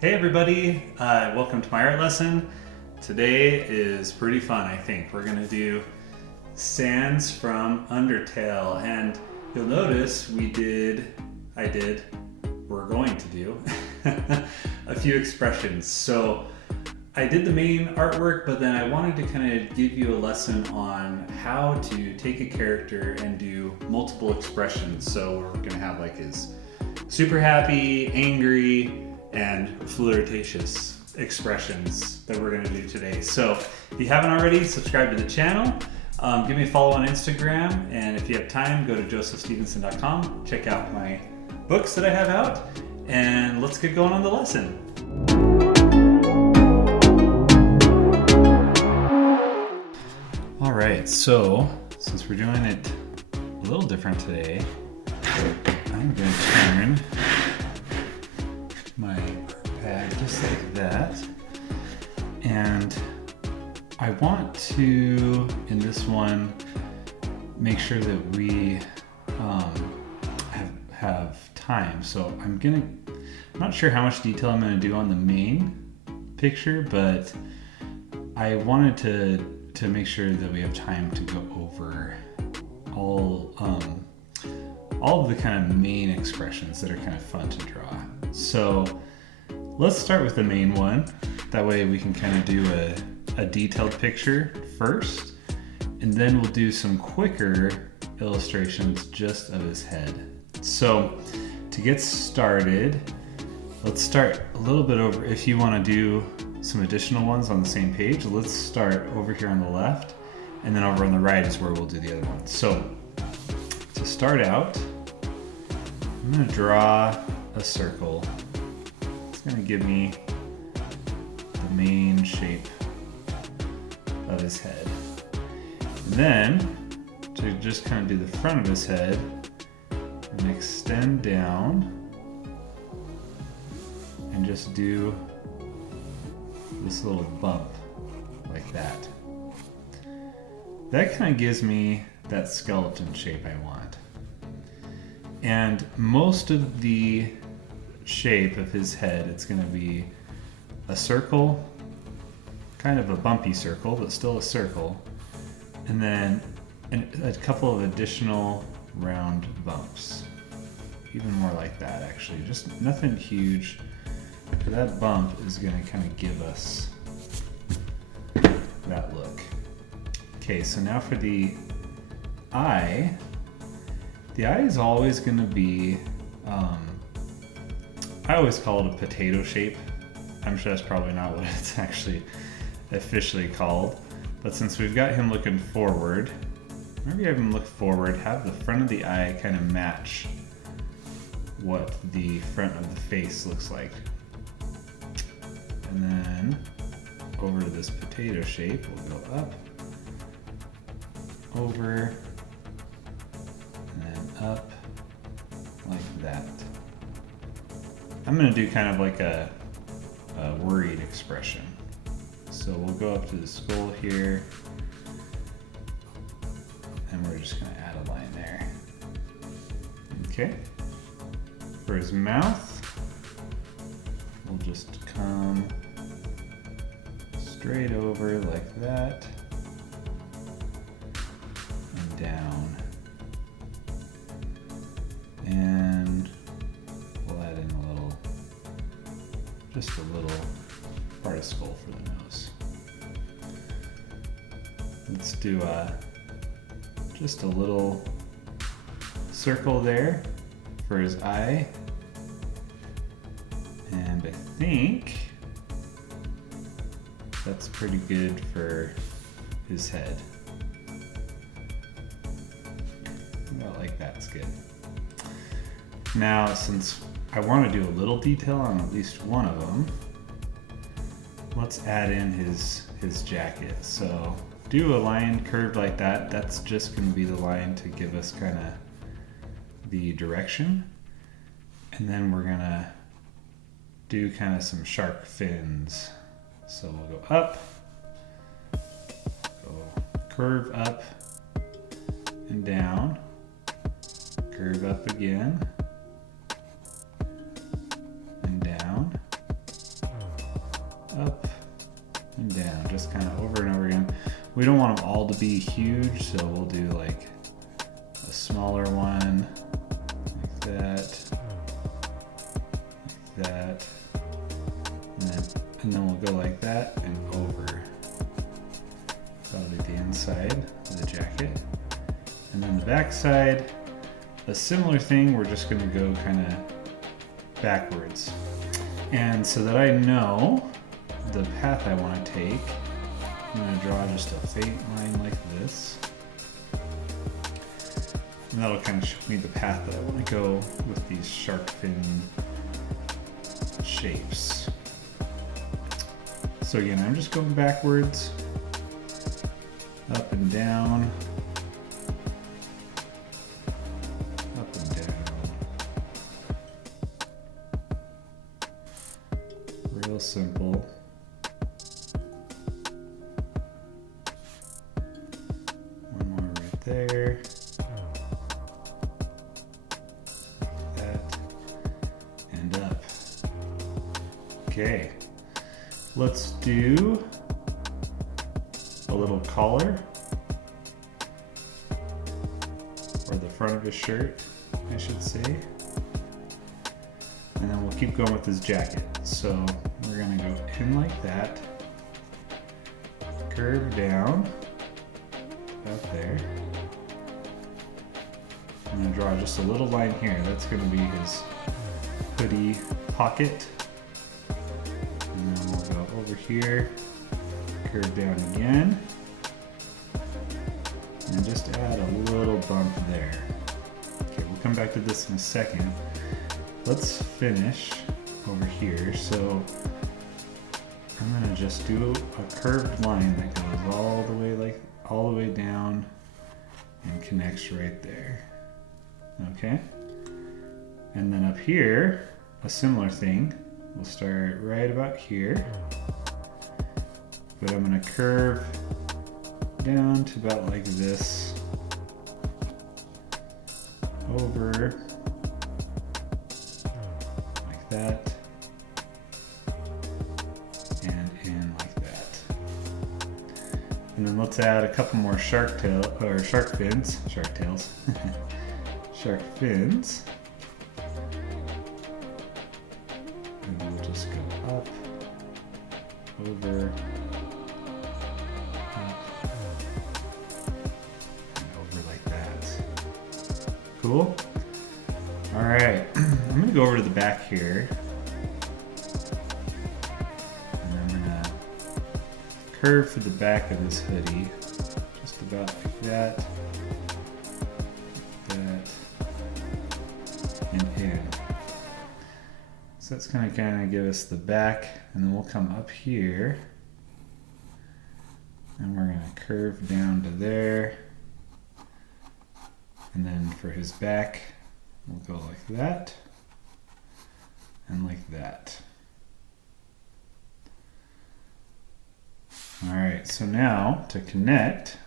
Hey everybody, welcome to my art lesson. Today is pretty fun, I think. We're gonna do sands from Undertale, and you'll notice we're going to do a few expressions. So I did the main artwork, but then I wanted to kind of give you a lesson on how to take a character and do multiple expressions. So we're gonna have like his super happy, angry, and flirtatious expressions that we're going to do today. So if you haven't already, subscribe to the channel, give me a follow on Instagram, and if you have time, go to josephstevenson.com, check out my books that I have out, and let's get going on the lesson. All right, so since we're doing it a little different today, I'm going to turn my pad just like that, and I want to, in this one, make sure that we have time. So I'm not sure how much detail I'm gonna do on the main picture, but I wanted to make sure that we have time to go over all of the kind of main expressions that are kind of fun to draw. So let's start with the main one. That way we can kind of do a detailed picture first, and then we'll do some quicker illustrations just of his head. So to get started, let's start a little bit over. If you want to do some additional ones on the same page, let's start over here on the left, and then over on the right is where we'll do the other one. So to start out, I'm going to draw a circle. It's going to give me the main shape of his head. And then, to just kind of do the front of his head, and extend down and just do this little bump like that. That kind of gives me that skeleton shape I want. And most of the shape of his head, it's going to be a circle, kind of a bumpy circle, but still a circle, and then a couple of additional round bumps. Even more like that, actually. Just nothing huge. But that bump is going to kind of give us that look. Okay, so now for the eye. The eye is always going to be, I always call it a potato shape. I'm sure that's probably not what it's actually officially called. But since we've got him looking forward, maybe have him look forward, have the front of the eye kind of match what the front of the face looks like. And then over to this potato shape, we'll go up, over, and then up like that. I'm going to do kind of like a worried expression. So we'll go up to the skull here, and we're just going to add a line there. Okay. For his mouth, we'll just come straight over like that, and down. And we'll add in just a little part of skull for the nose. Let's do just a little circle there for his eye. And I think that's pretty good for his head. About like that's good. Now, since I want to do a little detail on at least one of them, let's add in his jacket. So do a line curved like that. That's just going to be the line to give us kind of the direction. And then we're going to do kind of some shark fins. So we'll go up, go curve up and down, curve up again, and down, up and down, just kind of over and over again. We don't want them all to be huge, so we'll do like a smaller one, like that, and then we'll go like that and over. That'll be the inside of the jacket. And then the back side, a similar thing, we're just gonna go kind of backwards. And so that I know the path I want to take, I'm going to draw just a faint line like this. And that'll kind of show me the path that I want to go with these shark fin shapes. So again, I'm just going backwards, up and down, up and down. Real simple. One more right there. Like that. And up. Okay. Let's do a little collar, or the front of his shirt, I should say. And then we'll keep going with his jacket. So we're gonna go in like that, curve down, about there. I'm gonna draw just a little line here. That's gonna be his hoodie pocket. And then we'll go over here, curve down again, and just add a little bump there. Okay, we'll come back to this in a second. Let's finish over here. So I'm gonna just do a curved line that goes all the way down and connects right there. Okay? And then up here, a similar thing. We'll start right about here, but I'm gonna curve down to about like this, over, like that, and in like that. And then let's add a couple more shark fins, shark fins. And we'll just go up, over, up, and over like that. Cool? All right, I'm gonna go over to the back here. And I'm gonna curve for the back of this hoodie, just about like that, and in. So that's gonna kind of give us the back, and then we'll come up here, and we're gonna curve down to there, and then for his back, we'll go like that, and like that. All right, so now to connect,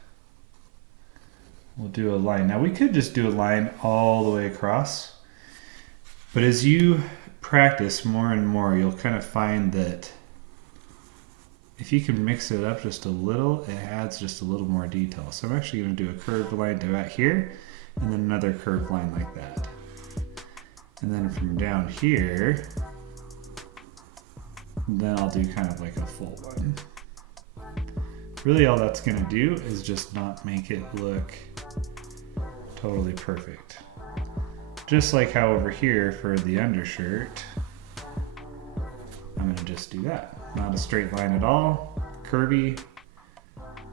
we'll do a line. Now we could just do a line all the way across, but as you practice more and more, you'll kind of find that if you can mix it up just a little, it adds just a little more detail. So I'm actually going to do a curved line to about here, and then another curved line like that. And then from down here, then I'll do kind of like a full one. Really all that's going to do is just not make it look totally perfect. Just like how over here for the undershirt, I'm going to just do that. Not a straight line at all, curvy,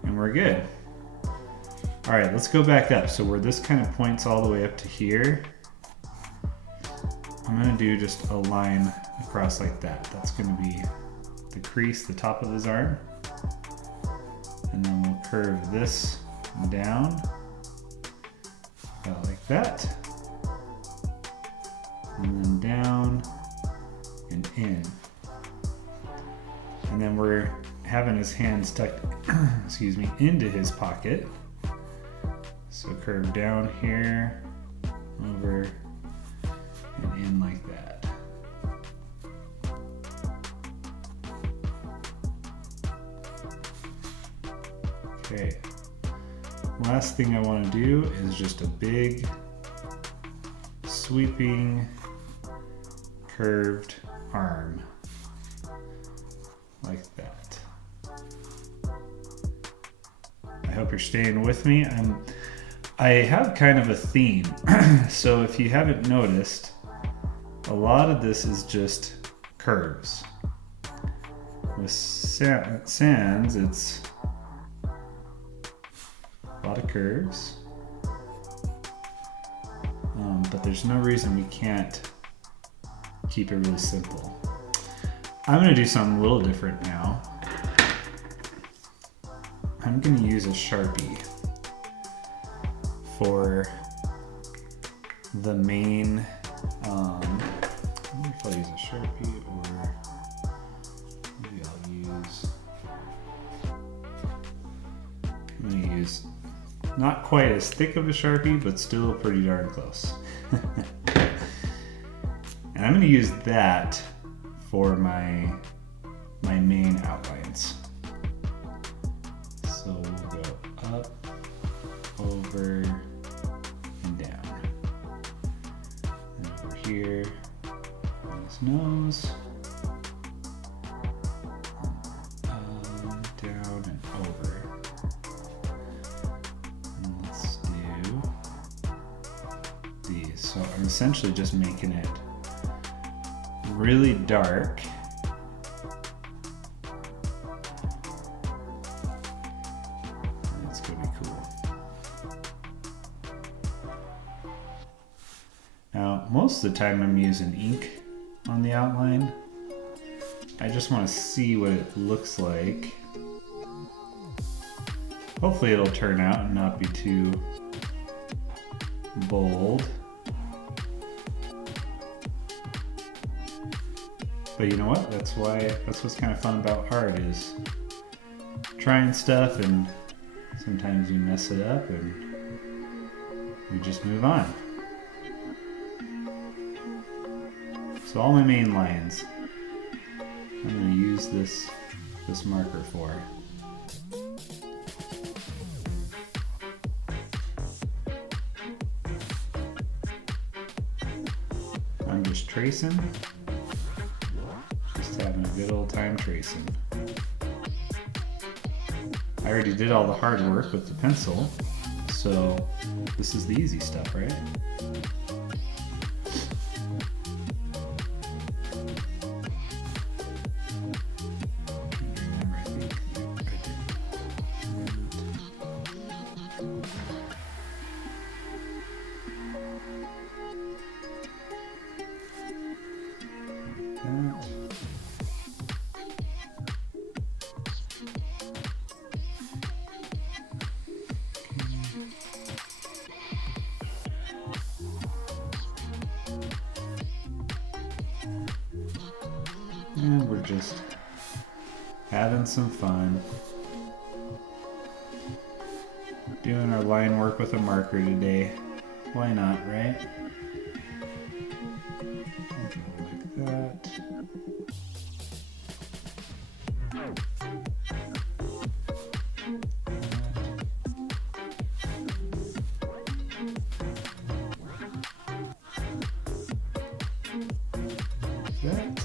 and we're good. All right, let's go back up. So where this kind of points all the way up to here, I'm gonna do just a line across like that. That's gonna be the crease, the top of his arm. And then we'll curve this down, about like that. And then down and in. And then we're having his hands tucked, excuse me, into his pocket. So curve down here, over, and in like that. Okay. Last thing I want to do is just a big, sweeping, curved arm. Like that. I hope you're staying with me. I have kind of a theme. So if you haven't noticed, a lot of this is just curves. With Sans, it's a lot of curves. But there's no reason we can't keep it really simple. I'm going to do something a little different now. I'm going to use a Sharpie for the main, I wonder if I'll use a Sharpie or maybe I'm going to use not quite as thick of a Sharpie, but still pretty darn close. And I'm going to use that for my main outlines. So we'll go up, over, and down. And over here, on his nose, down and over. And let's do these. So I'm essentially just making it really dark. That's gonna be cool. Now, most of the time I'm using ink on the outline. I just want to see what it looks like. Hopefully it'll turn out and not be too bold. But you know what? That's what's kind of fun about art, is trying stuff, and sometimes you mess it up and we just move on. So all my main lines, I'm going to use this marker for. I'm just tracing. Having a good old time tracing. I already did all the hard work with the pencil, so this is the easy stuff, right? And we're just having some fun. Doing our line work with a marker today. Why not, right? Like that. That.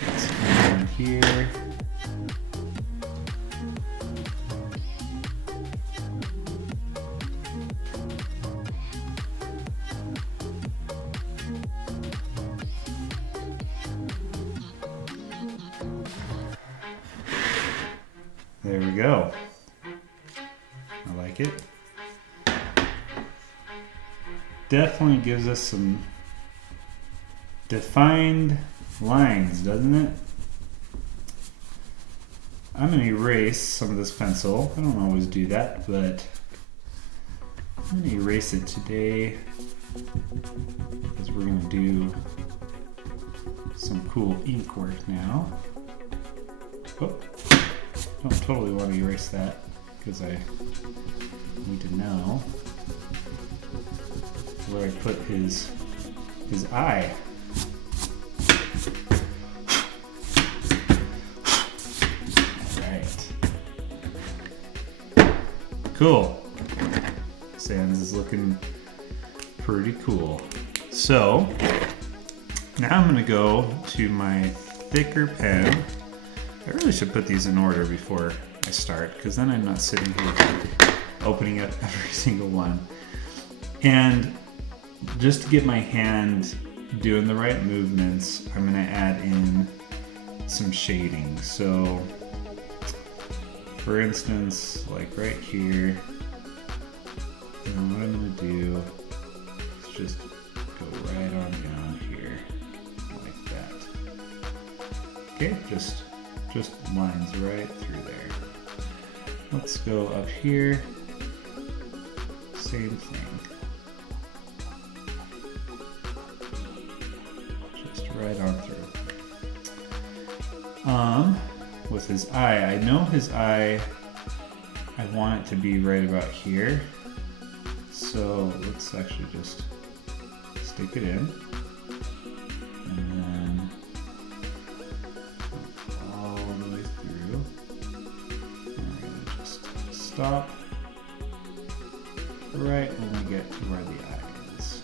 Let's come down here. There we go. I like it. Definitely gives us some defined lines, doesn't it? I'm going to erase some of this pencil. I don't always do that, but I'm going to erase it today because we're going to do some cool ink work now. Oh, don't totally want to erase that because I need to know where I put his eye. Cool. Sans is looking pretty cool. So now I'm gonna go to my thicker pen. I really should put these in order before I start, because then I'm not sitting here opening up every single one. And just to get my hand doing the right movements, I'm gonna add in some shading. So for instance, like right here, and what I'm gonna do is just go right on down here, like that. Okay, just lines right through there. Let's go up here, same thing. Just right on through. With his eye, I know his eye, I want it to be right about here. So let's actually just stick it in. And then all the way through. And we're gonna just stop right when we get to where the eye is.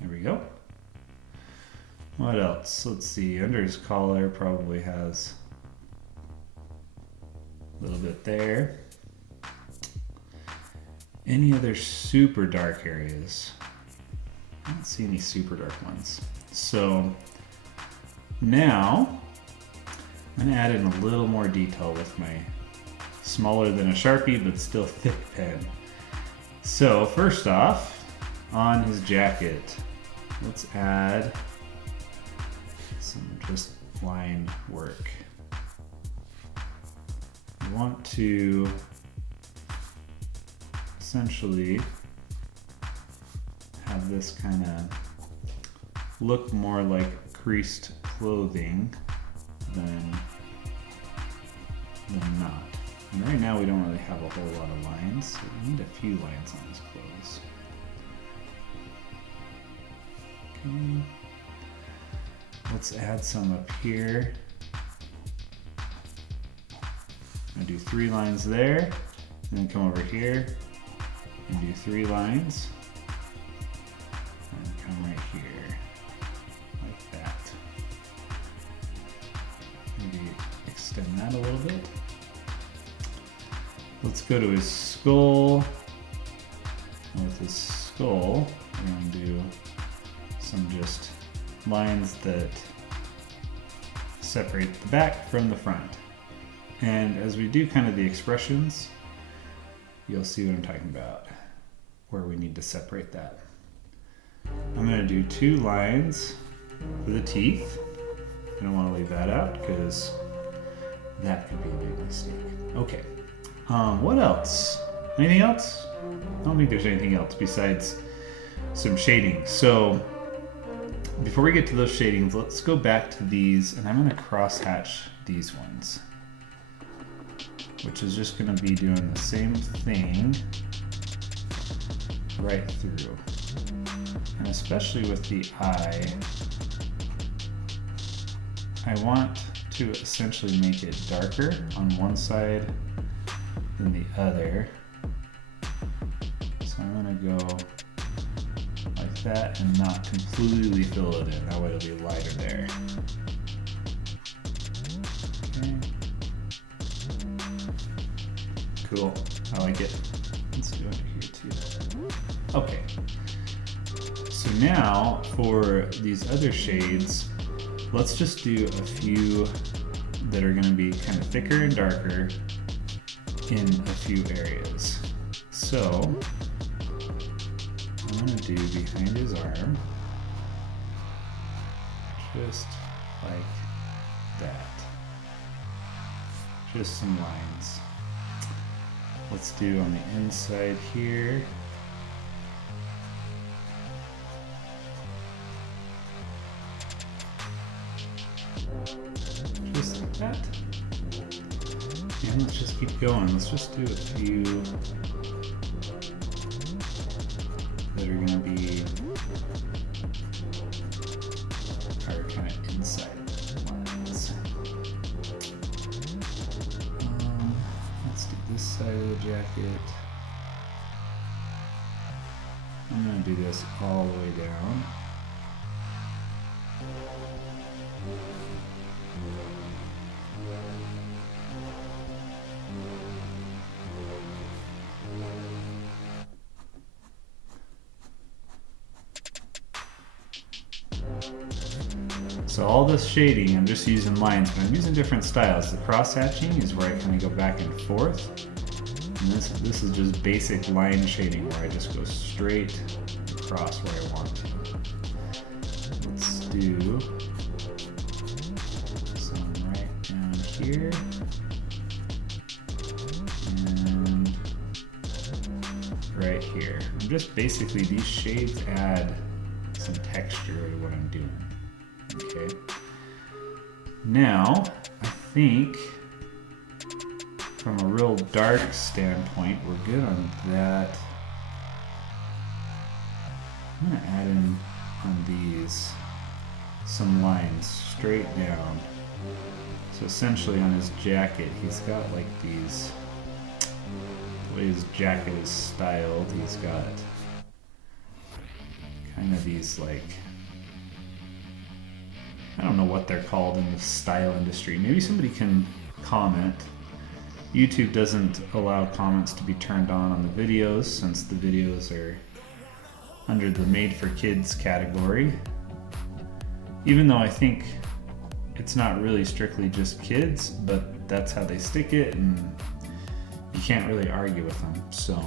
There we go. What else? Let's see, under his collar probably has a little bit there. Any other super dark areas? I don't see any super dark ones. So now I'm gonna add in a little more detail with my smaller than a Sharpie but still thick pen. So first off, on his jacket, let's add some just line work. I want to essentially have this kind of look more like creased clothing than not. And right now we don't really have a whole lot of lines, so we need a few lines on his clothes. Okay. Let's add some up here. I'm gonna do 3 lines there, and then come over here and do 3 lines, and come right here, like that. Maybe extend that a little bit. Let's go to his skull. With his skull, we're gonna do some just lines that separate the back from the front. And as we do kind of the expressions, you'll see what I'm talking about, where we need to separate that. I'm going to do 2 lines for the teeth. I don't want to leave that out because that could be a big mistake. Okay, what else? Anything else? I don't think there's anything else besides some shading. So before we get to those shadings, let's go back to these, and I'm going to crosshatch these ones, which is just going to be doing the same thing right through. And especially with the eye, I want to essentially make it darker on one side than the other. So I'm going to go like that and not completely fill it in. That way it'll be lighter there. Okay. Cool. I like it. Let's do it here too. Okay. So now for these other shades, let's just do a few that are going to be kind of thicker and darker in a few areas. So I'm going to do behind his arm, just like that. Just some lines. Let's do on the inside here. Just like that. And let's just keep going. Let's just do a few that are going to be our kind of inside lines. jacket. I'm gonna do this all the way down. So all this shading, I'm just using lines, but I'm using different styles. The cross-hatching is where I kind of go back and forth. And this is just basic line shading where I just go straight across where I want to. Let's do some right down here. And right here. And just basically these shades add some texture to what I'm doing. Okay. Now, I think from a real dark standpoint, we're good on that. I'm gonna add in on these some lines straight down. So essentially on his jacket, he's got like these, the way his jacket is styled, he's got kind of these like, I don't know what they're called in the style industry. Maybe somebody can comment. YouTube doesn't allow comments to be turned on the videos since the videos are under the made for kids category. Even though I think it's not really strictly just kids, but that's how they stick it and you can't really argue with them. So,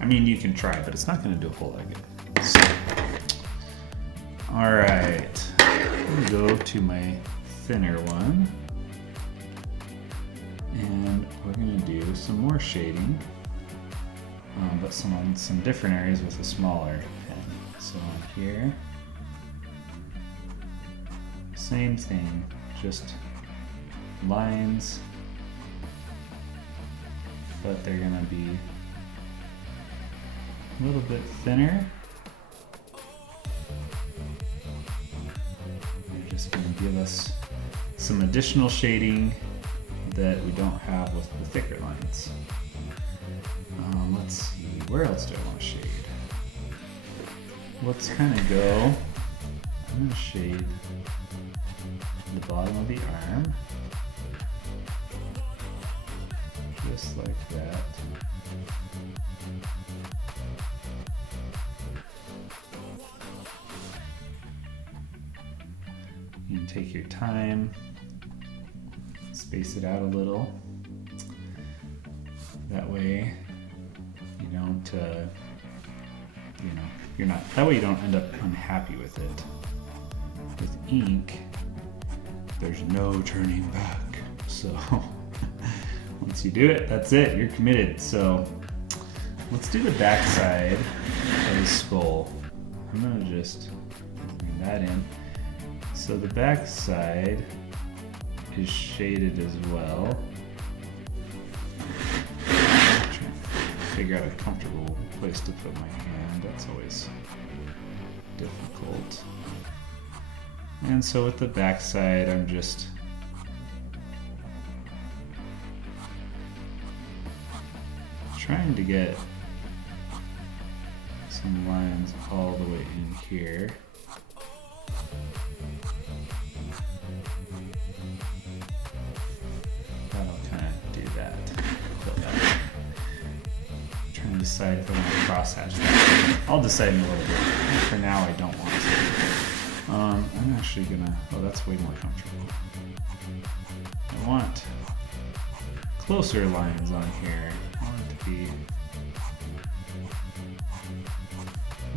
I mean, you can try, but it's not gonna do a whole lot of good. So, all right. I'm gonna go to my thinner one and we're gonna do some more shading, but on some different areas with a smaller pen. So on here, same thing, just lines, but they're gonna be a little bit thinner. Just going to give us some additional shading that we don't have with the thicker lines. Let's see, where else do I want to shade? Let's kind of go, I'm going to shade the bottom of the arm, just like that. You can take your time, space it out a little. That way, you don't, that way you don't end up unhappy with it. With ink, there's no turning back. So once you do it, that's it, you're committed. So let's do the back side of the skull. I'm gonna just bring that in. So the back side is shaded as well. I'm trying to figure out a comfortable place to put my hand. That's always difficult. And so with the back side, I'm just trying to get some lines all the way in here. Decide if I want to crosshatch that. I'll decide in a little bit. For now, I don't want to. I'm actually gonna, oh, that's way more comfortable. I want closer lines on here. I want it to be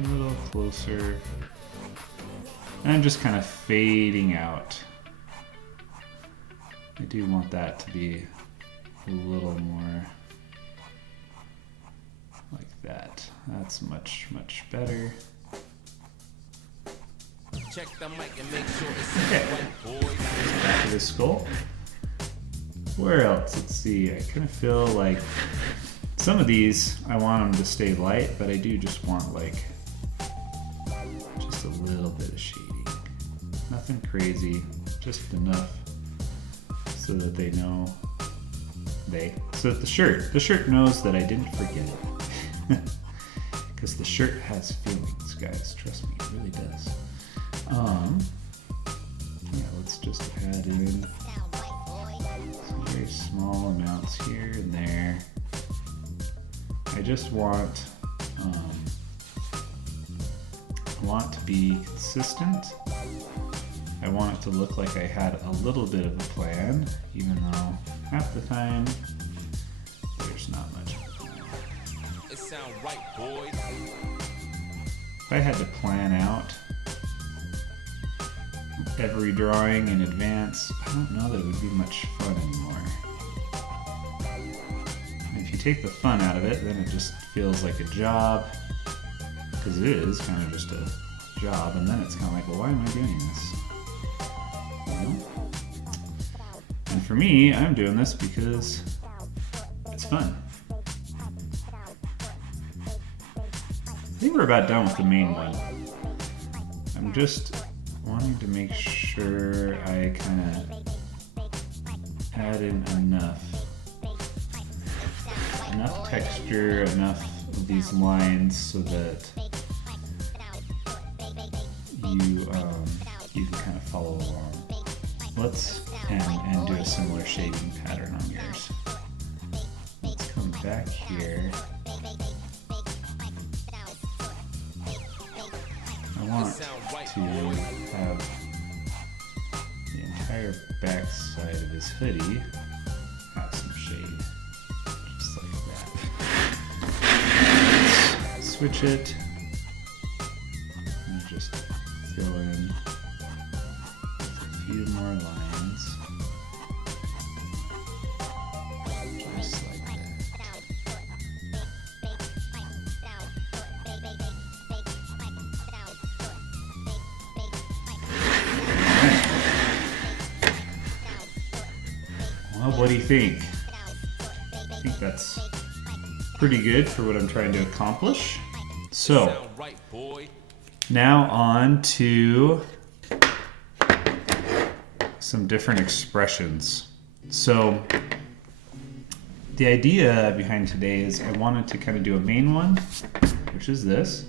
a little closer. And I'm just kind of fading out. I do want that to be a little more like that. That's much, much better. Check the mic and make sure it's okay. Back to the skull. Where else? Let's see. I kind of feel like some of these I want them to stay light, but I do just want like just a little bit of shading. Nothing crazy, just enough so that they know So the shirt knows that I didn't forget it. Because the shirt has feelings, guys. Trust me, it really does. Yeah, let's just add in some very small amounts here and there. I just want to be consistent. I want it to look like I had a little bit of a plan, even though half the time there's not much of a plan. It sound right, boy. If I had to plan out every drawing in advance, I don't know that it would be much fun anymore. And if you take the fun out of it, then it just feels like a job, because it is kind of just a job, and then it's kind of like, well, why am I doing this? You know? And for me, I'm doing this because it's fun. I think we're about done with the main one. I'm just wanting to make sure I kind of add in enough texture, enough of these lines so that you can kind of follow along. Let's and do a similar shading pattern on yours. Let's come back here. I want to have the entire back side of his hoodie have some shade, just like that. Let's switch it and just fill in a few more lines, just like that. Well, what do you think? I think that's pretty good for what I'm trying to accomplish. So, Sound right, boy. now on to some different expressions. So, the idea behind today is I wanted to kind of do a main one, which is this.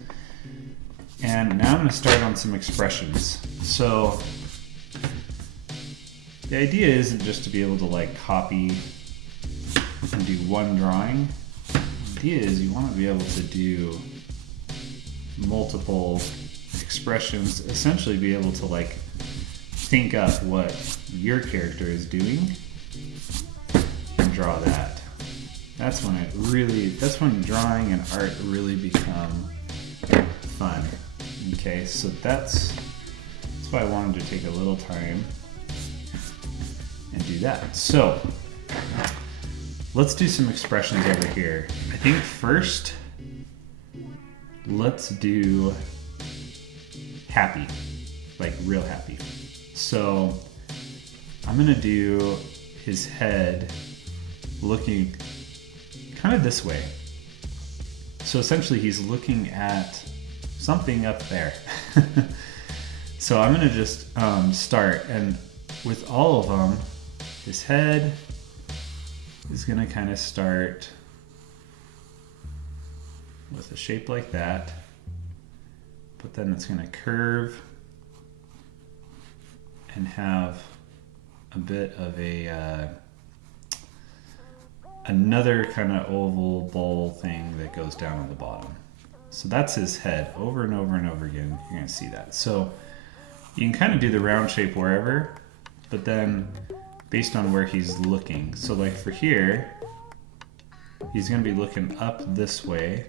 And now I'm going to start on some expressions. So, the idea isn't just to be able to like copy and do one drawing. The idea is you want to be able to do multiple expressions, essentially be able to like think up what your character is doing and draw that. That's when drawing and art really become fun. Okay, so that's why I wanted to take a little time and do that. So let's do some expressions over here. I think first let's do happy, like real happy. So I'm gonna do his head looking kind of this way. So essentially he's looking at something up there. So I'm gonna just start, and with all of them, his head is gonna kind of start with a shape like that, but then it's gonna curve and have a bit of a another kind of oval bowl thing that goes down on the bottom. So that's his head over and over and over again. You're gonna see that. So you can kind of do the round shape wherever, but then based on where he's looking. So like for here, he's gonna be looking up this way.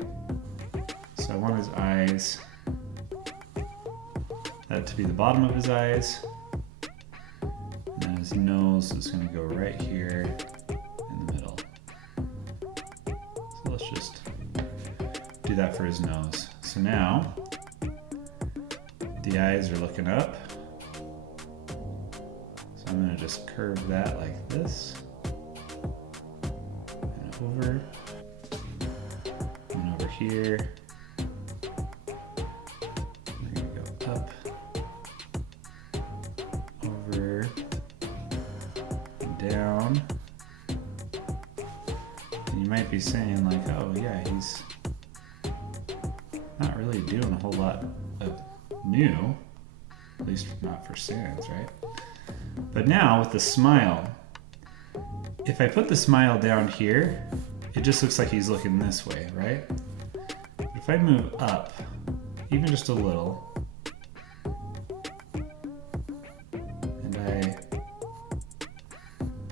So I want his eyes, that to be the bottom of his eyes. And then his nose is gonna go right here in the middle. So let's just do that for his nose. So now, the eyes are looking up. So I'm gonna just curve that like this. And over. And over here. We're gonna go up. Over. And down. might be saying like, oh yeah, he's not really doing a whole lot of new, at least not for Sans, right? But now with the smile, if I put the smile down here, it just looks like he's looking this way, right? But if I move up, even just a little, and I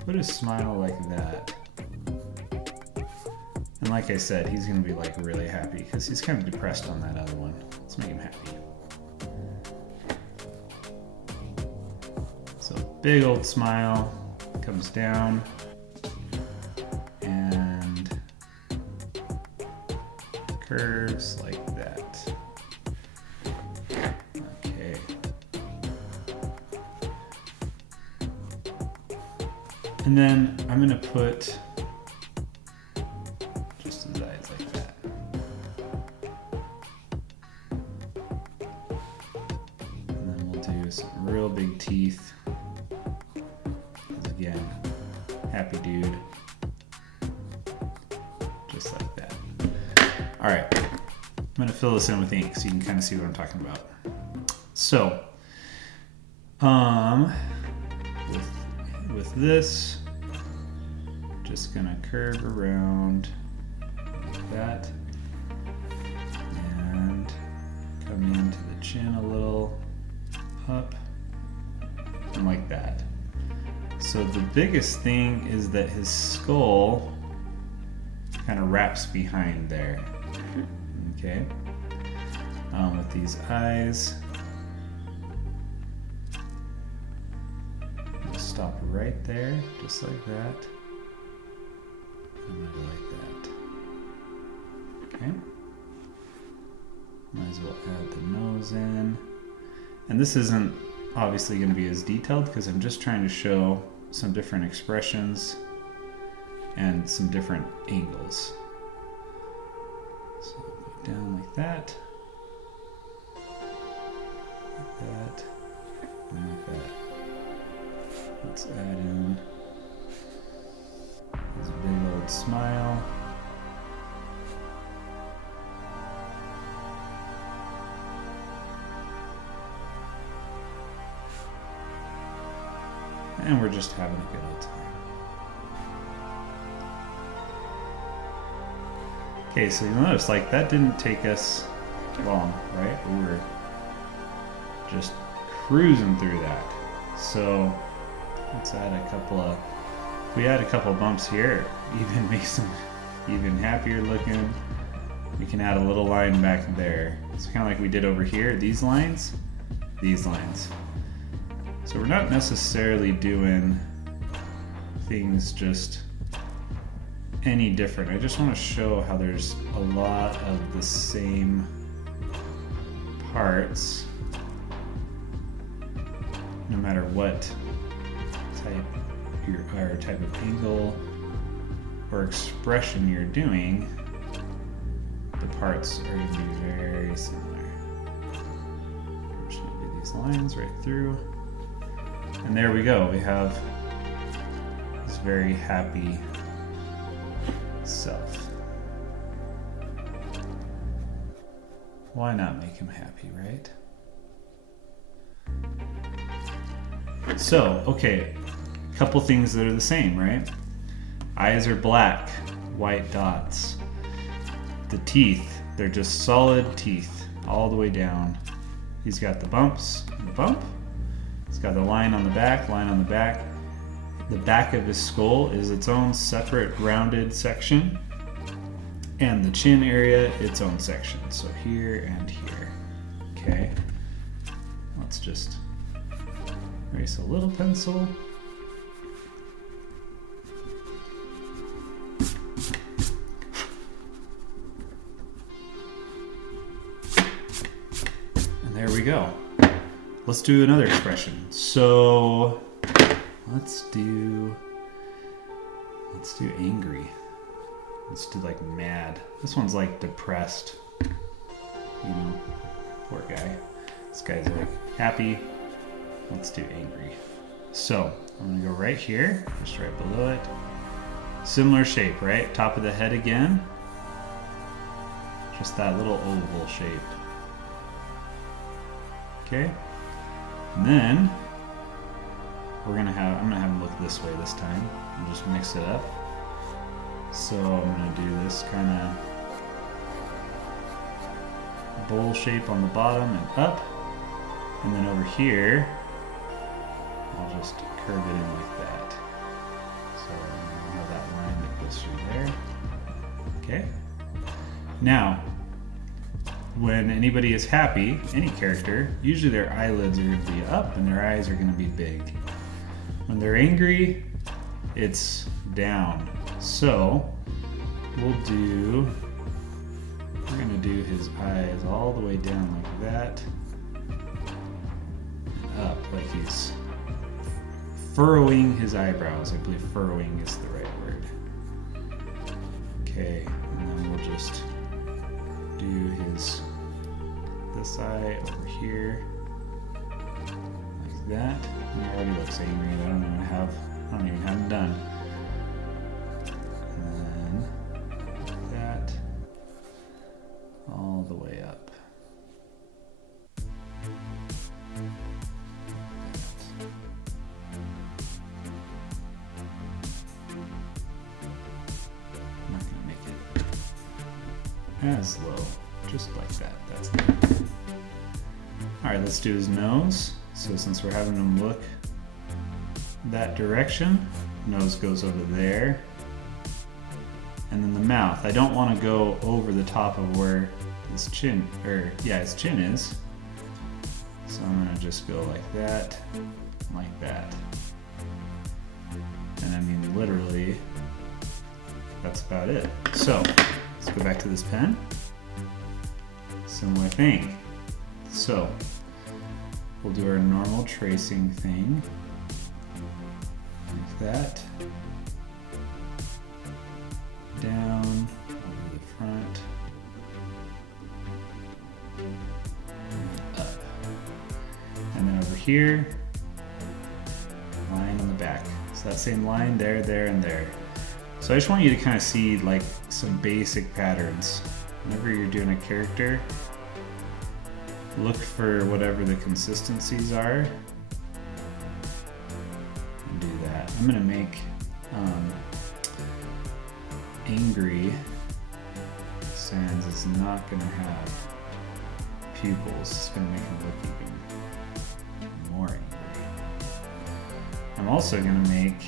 put a smile like that, and like I said, he's gonna be like really happy because he's kind of depressed on that other one. Let's make him happy. So big old smile comes down and curves like that. Okay. And then I'm gonna put just his eyes like that. And then we'll do some real big teeth. Again, happy dude. Just like that. All right, I'm gonna fill this in with ink so you can kind of see what I'm talking about. So, with this, just gonna curve around like that and come into the chin a little, up, and like that. So the biggest thing is that his skull kind of wraps behind there, okay? With these eyes, I'll stop right there, just like that, and maybe like that, okay? Might as well add the nose in. And this isn't obviously going to be as detailed because I'm just trying to show some different expressions and some different angles. So go down like that, and like that. Let's add in this big old smile. And we're just having a good old time. Okay, so you'll notice like that didn't take us long, right? We were just cruising through that. So let's add a couple of, if we add a couple of bumps here, even makes them even happier looking. We can add a little line back there. It's kind of like we did over here, these lines. So we're not necessarily doing things just any different. I just want to show how there's a lot of the same parts, no matter what type of angle or expression you're doing, the parts are going to be very similar. I'm just going to do these lines right through. And there we go. We have this very happy self. Why not make him happy, right? So, okay, a couple things that are the same, right? Eyes are black, white dots. The teeth, they're just solid teeth all the way down. He's got the bumps, the bump. He's got the line on the back, line on the back. The back of his skull is its own separate rounded section. And the chin area, its own section. So here and here. Okay. Let's just erase a little pencil. And there we go. Let's do another expression. So let's do angry. Let's do like mad. This one's like depressed. You know, poor guy. This guy's like happy. Let's do angry. So I'm gonna go right here, just right below it. Similar shape, right? Top of the head again. Just that little oval shape. Okay. And then I'm gonna have him look this way this time. I'll just mix it up. So I'm gonna do this kind of bowl shape on the bottom and up. And then over here, I'll just curve it in like that. So I'm gonna have that line that goes through there. Okay. Now, when anybody is happy, any character, usually their eyelids are going to be up and their eyes are going to be big. When they're angry, it's down. So, we're going to do his eyes all the way down like that. And up, like he's furrowing his eyebrows. I believe furrowing is the right word. Okay, and then we'll just do this eye over here like that. And he already looks angry. I don't even have him done. And then like that all the way up. I'm not gonna make it as low. Just like that, that's good. Alright, let's do his nose. So since we're having him look that direction, nose goes over there. And then the mouth. I don't want to go over the top of where his chin is. So I'm gonna just go like that, like that. And I mean literally, that's about it. So, let's go back to this pen. Similar thing. So, we'll do our normal tracing thing. Like that. Down, over the front. And up. And then over here, line on the back. So that same line there, and there. So I just want you to kind of see like some basic patterns. Whenever you're doing a character, look for whatever the consistencies are and do that. I'm gonna make angry Sans is not gonna have pupils. It's gonna make him look even more angry. I'm also gonna make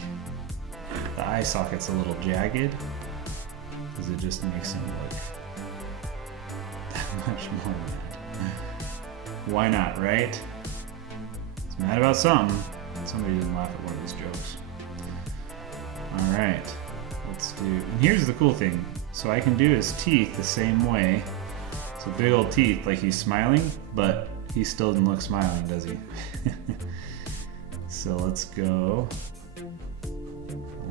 the eye sockets a little jagged because it just makes him look that much more mad. Why not, right? He's mad about something. Somebody didn't laugh at one of his jokes. Alright, let's do, and here's the cool thing. So I can do his teeth the same way. So big old teeth, like he's smiling, but he still doesn't look smiling, does he? So let's go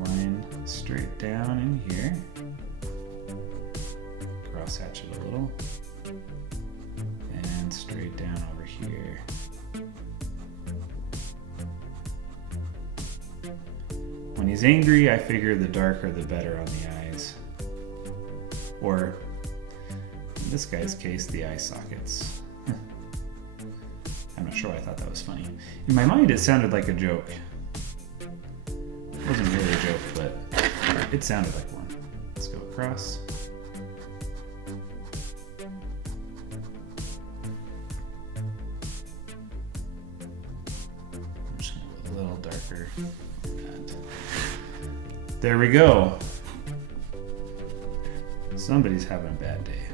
line straight down in here. Crosshatch it a little. And straight down over here. When he's angry, I figure the darker the better on the eyes. Or, in this guy's case, the eye sockets. I'm not sure why I thought that was funny. In my mind, it sounded like a joke. It wasn't really a joke, but it sounded like one. Let's go across. I'm just gonna go a little darker. And there we go. Somebody's having a bad day.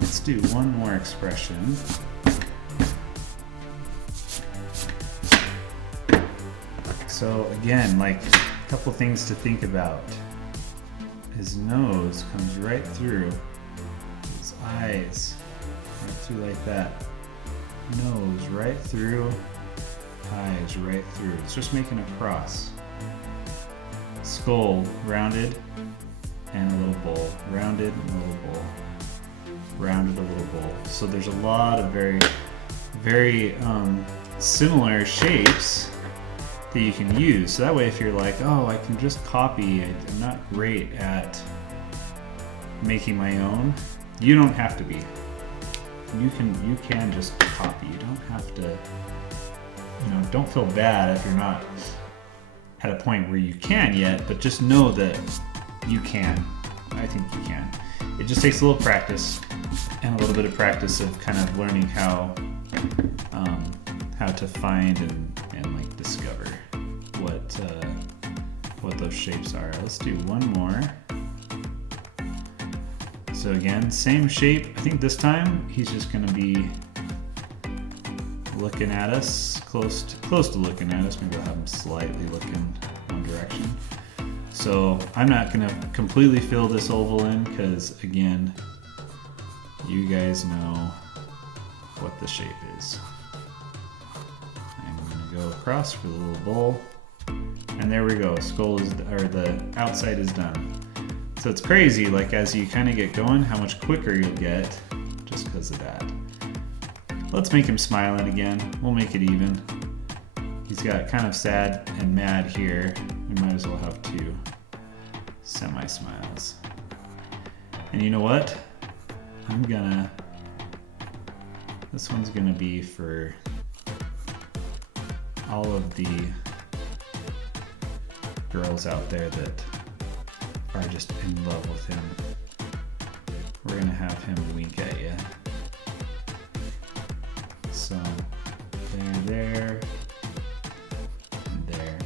Let's do one more expression. So again, like a couple things to think about. His nose comes right through. His eyes right through like that. Nose right through. Eyes right through. It's just making a cross. Skull rounded and a little bowl. Rounded and a little bowl. Rounded a little bowl. So there's a lot of very very similar shapes that you can use. So that way if you're like, oh, I can just copy, I'm not great at making my own, you don't have to be. You can just copy. You don't have to, don't feel bad if you're not at a point where you can yet, but just know that you can. I think you can. It just takes a little practice and a little bit of practice of kind of learning how to find and like discover what those shapes are. Let's do one more. So again, same shape. I think this time he's just going to be looking at us, close to looking at us. Maybe I'll have him slightly looking one direction. So I'm not going to completely fill this oval in because, again, you guys know what the shape is. I'm going to go across for the little bowl. And there we go. The outside is done. So it's crazy, like as you kind of get going, how much quicker you'll get just because of that. Let's make him smiling again. We'll make it even. He's got kind of sad and mad here. We might as well have two semi-smiles. And you know what? This one's gonna be for all of the girls out there that are just in love with him. We're gonna have him wink at you. So there, and there.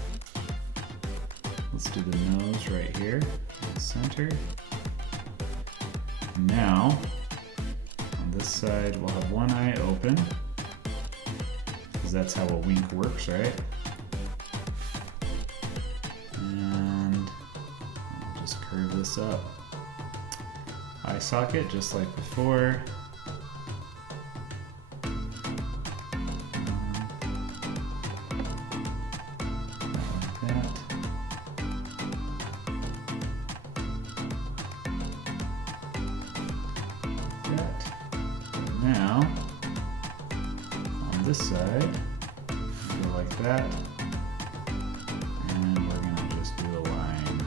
Let's do the nose right here in the center. Now, on this side, we'll have one eye open, because that's how a wink works, right? And we'll just curve this up. Eye socket, just like before. Now, on this side, go like that, and we're going to just do a line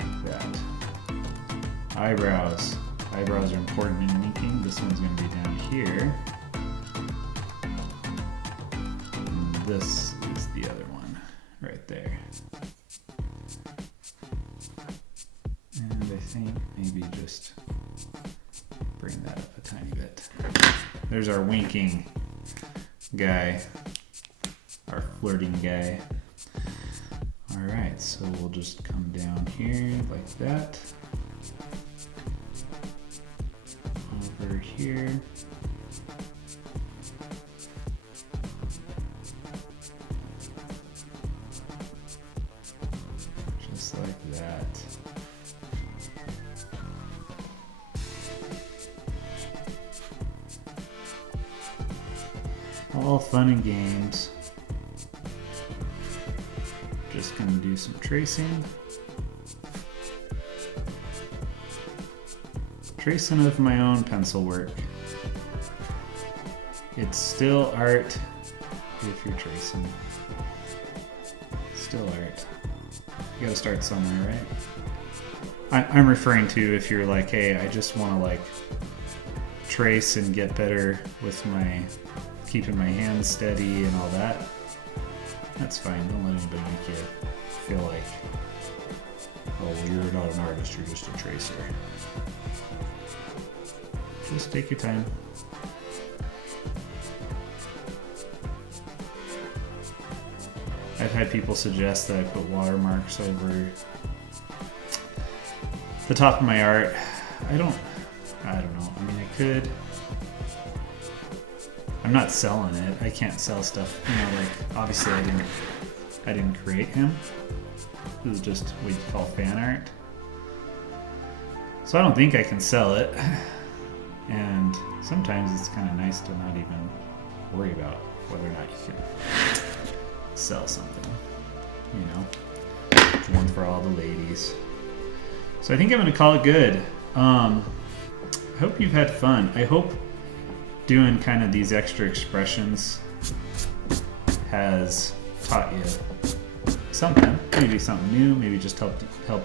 like that. Eyebrows. Eyebrows are important in winking. This one's going to be down here. And this is the other one, right there. And I think maybe just bring that up a tiny bit. There's our winking guy, our flirting guy. All right, so we'll just come down here like that. Over here. Just like that. All fun and games. Just gonna do some tracing. Tracing of my own pencil work. It's still art if you're tracing. Still art. You gotta start somewhere, right? I'm referring to if you're like, hey, I just wanna like trace and get better with my keeping my hands steady and all that. That's fine. Don't let anybody make you feel like, oh, well, you're not an artist, you're just a tracer. Just take your time. I've had people suggest that I put watermarks over the top of my art. I don't know. I mean, I could. I'm not selling it. I can't sell stuff. Like obviously I didn't create him. This is just what you call fan art. So I don't think I can sell it. And sometimes it's kind of nice to not even worry about whether or not you can sell something. It's one for all the ladies. So I think I'm gonna call it good. I hope you've had fun. I hope doing kind of these extra expressions has taught you something, maybe something new, maybe just helped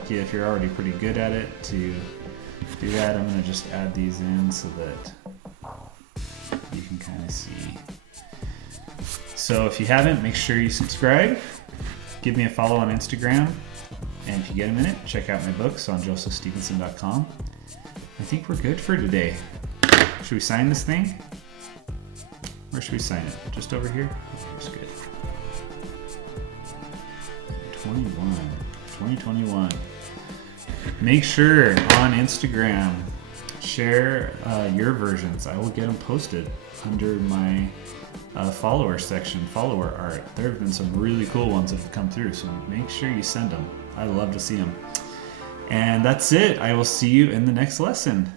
you if you're already pretty good at it to do that. I'm gonna just add these in so that you can kind of see. So if you haven't, make sure you subscribe, give me a follow on Instagram, and if you get a minute, check out my books on josephstevenson.com. I think we're good for today. Should we sign this thing? Where should we sign it? Just over here? That's good. 2021. Make sure on Instagram, share your versions. I will get them posted under my follower section, follower art. There have been some really cool ones that have come through, so make sure you send them. I love to see them. And that's it. I will see you in the next lesson.